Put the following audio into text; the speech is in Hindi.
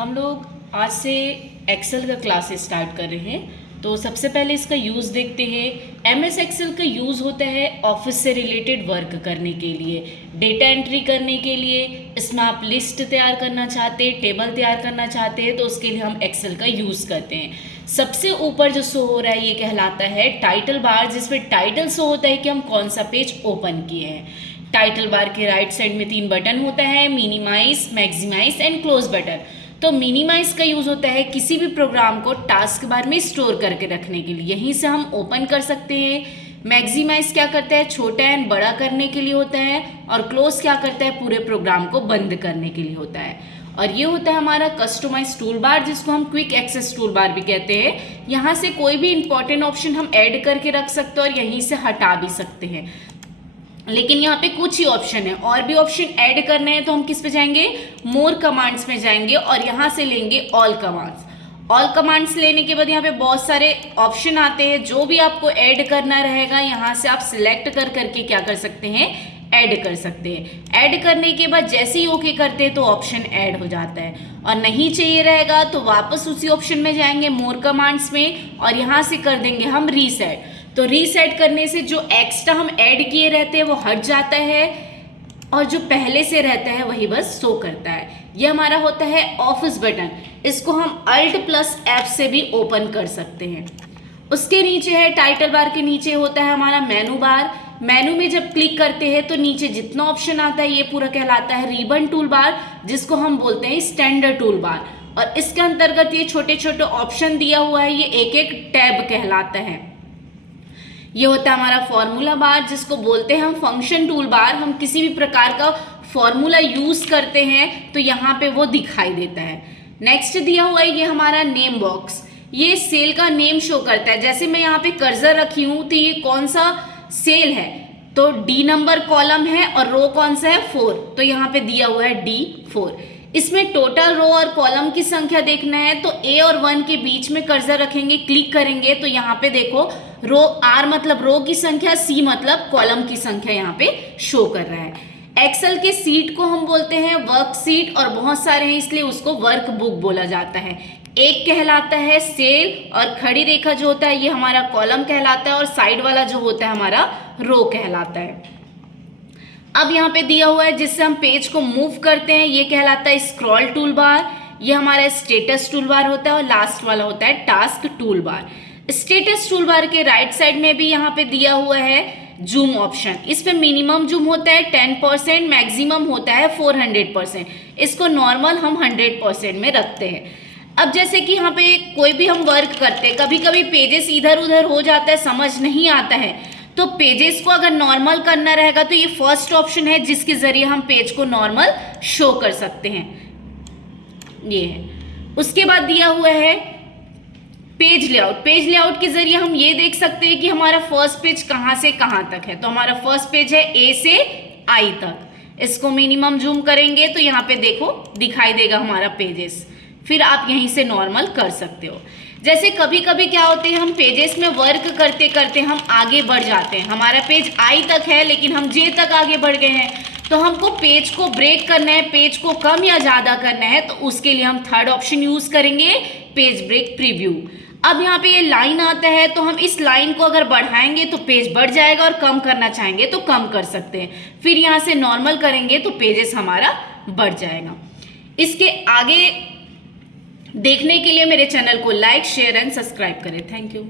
हम लोग आज से एक्सेल का क्लासेस स्टार्ट कर रहे हैं। तो सबसे पहले इसका यूज़ देखते हैं। एमएस एक्सेल का यूज़ होता है ऑफिस से रिलेटेड वर्क करने के लिए, डेटा एंट्री करने के लिए। इसमें आप लिस्ट तैयार करना चाहते हैं, टेबल तैयार करना चाहते हैं, तो उसके लिए हम एक्सेल का यूज़ करते हैं। सबसे ऊपर जो शो हो रहा है ये कहलाता है टाइटल बार, जिसमें टाइटल शो होता है कि हम कौन सा पेज ओपन किए हैं। टाइटल बार के राइट साइड में 3 बटन होता है, minimize, maximize and close button. तो मिनिमाइज का यूज़ होता है किसी भी प्रोग्राम को टास्क बार में स्टोर करके रखने के लिए, यहीं से हम ओपन कर सकते हैं। मैक्सिमाइज क्या करता है, छोटा एंड बड़ा करने के लिए होता है। और क्लोज क्या करता है, पूरे प्रोग्राम को बंद करने के लिए होता है। और ये होता है हमारा कस्टमाइज टूल बार, जिसको हम क्विक एक्सेस टूल बार भी कहते हैं। यहाँ से कोई भी इंपॉर्टेंट ऑप्शन हम ऐड करके रख सकते हैं और यहीं से हटा भी सकते हैं। लेकिन यहाँ पे कुछ ही ऑप्शन है, और भी ऑप्शन ऐड करने हैं तो हम किस पे जाएंगे, मोर कमांड्स में जाएंगे और यहाँ से लेंगे ऑल कमांड्स। ऑल कमांड्स लेने के बाद यहाँ पे बहुत सारे ऑप्शन आते हैं, जो भी आपको ऐड करना रहेगा यहाँ से आप सिलेक्ट कर करके क्या कर सकते हैं, ऐड कर सकते हैं। ऐड करने के बाद जैसे ही ओके करते हैं तो ऑप्शन ऐड हो जाता है, और नहीं चाहिए रहेगा तो वापस उसी ऑप्शन में जाएंगे मोर कमांड्स में और यहाँ से कर देंगे हम रीसेट। तो रीसेट करने से जो एक्स्ट्रा हम ऐड किए रहते हैं वो हट जाता है, और जो पहले से रहता है वही बस शो करता है। ये हमारा होता है ऑफिस बटन। इसको हम Alt+F से भी ओपन कर सकते हैं। उसके नीचे है, टाइटल बार के नीचे होता है हमारा मेनू बार। मेनू में जब क्लिक करते हैं तो नीचे जितना ऑप्शन आता है ये पूरा कहलाता है रिबन टूल बार, जिसको हम बोलते हैं स्टैंडर्ड टूल बार। और इसके अंतर्गत ये छोटे छोटे ऑप्शन दिया हुआ है, ये एक एक टैब कहलाता है। ये होता है हमारा फॉर्मूला बार, जिसको बोलते हैं हम फंक्शन टूल बार। हम किसी भी प्रकार का फॉर्मूला यूज करते हैं तो यहाँ पे वो दिखाई देता है। नेक्स्ट दिया हुआ है ये हमारा नेम बॉक्स। ये सेल का नेम शो करता है। जैसे मैं यहाँ पे कर्सर रखी हूँ तो ये कौन सा सेल है, तो डी नंबर कॉलम है और रो कौन सा है, 4, तो यहाँ पे दिया हुआ है D4। इसमें टोटल रो और कॉलम की संख्या देखना है तो A और 1 के बीच में कर्सर रखेंगे, क्लिक करेंगे तो यहाँ पे देखो रो, R मतलब रो की संख्या, C मतलब कॉलम की संख्या यहाँ पे शो कर रहा है। एक्सेल के सीट को हम बोलते हैं वर्क सीट, और बहुत सारे हैं इसलिए उसको वर्क बुक बोला जाता है। एक कहलाता है सेल, और खड़ी रेखा जो होता है ये हमारा कॉलम कहलाता है, और साइड वाला जो होता है हमारा रो कहलाता है। अब यहाँ पे दिया हुआ है जिससे हम पेज को मूव करते हैं, ये कहलाता है स्क्रॉल टूल बार। ये हमारा स्टेटस टूल बार होता है, और लास्ट वाला होता है task tool bar. Status tool bar के राइट साइड में भी यहाँ पे दिया हुआ है जूम ऑप्शन। इस पे मिनिमम जूम होता है 10%, मैक्सिमम होता है 400%। इसको नॉर्मल हम 100% में रखते हैं। अब जैसे कि यहाँ पे कोई भी हम वर्क करते हैं, कभी कभी पेजेस इधर उधर हो जाता है, समझ नहीं आता है, तो पेजेस को अगर नॉर्मल करना रहेगा तो ये फर्स्ट ऑप्शन है जिसके जरिए हम पेज को नॉर्मल शो कर सकते हैं, ये है। उसके बाद दिया हुआ है पेज लेआउट। पेज लेआउट के जरिए हम ये देख सकते हैं कि हमारा फर्स्ट पेज कहाँ से कहाँ तक है। तो हमारा फर्स्ट पेज है A से I तक। इसको मिनिमम जूम करेंगे तो यहाँ पे देखो दिखाई देगा हमारा पेजेस, फिर आप यहीं से नॉर्मल कर सकते हो। जैसे कभी कभी क्या होते हैं, हम पेजेस में वर्क करते करते हम आगे बढ़ जाते हैं। हमारा पेज I तक है लेकिन हम J तक आगे बढ़ गए हैं, तो हमको पेज को ब्रेक करना है, पेज को कम या ज़्यादा करना है, तो उसके लिए हम थर्ड ऑप्शन यूज़ करेंगे, पेज ब्रेक प्रीव्यू। अब यहाँ पे ये लाइन आता है तो हम इस लाइन को अगर बढ़ाएंगे तो पेज बढ़ जाएगा, और कम करना चाहेंगे तो कम कर सकते हैं। फिर यहाँ से नॉर्मल करेंगे तो पेजेस हमारा बढ़ जाएगा। इसके आगे देखने के लिए मेरे चैनल को लाइक, शेयर एंड सब्सक्राइब करें। Thank you.